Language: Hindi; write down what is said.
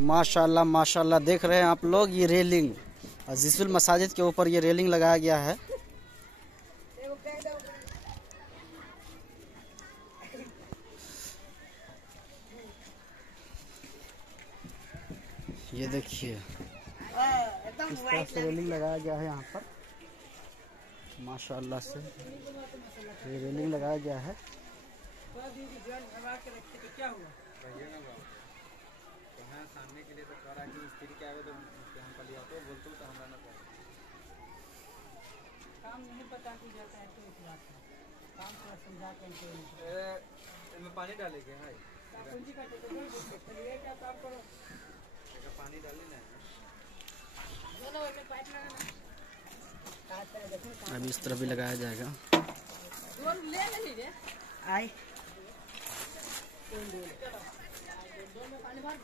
माशाल्लाह माशाल्लाह, देख रहे हैं आप लोग ये रेलिंग अजीजुल मसाजिद के ऊपर ये रेलिंग लगाया गया है। ये देखिए इस तरह से रेलिंग लगाया गया है यहाँ पर माशाल्लाह से ये रेलिंग लगाया गया है। सामने के लिए तो कह रहा है कि मिस्त्री क्या है तो हम कर लिया तो बोलते तो हमरा ना काम नहीं पता कि जाता है तो इस बात है काम थोड़ा समझा के इसमें पानी डालेंगे है पूंजी काटे तो नहीं ये क्या काम करो एक पानी डालने ना दोनों में पाइप लगाना अभी इस तरह भी लगाया जाएगा। ले नहीं रे आई दोनों में पानी भर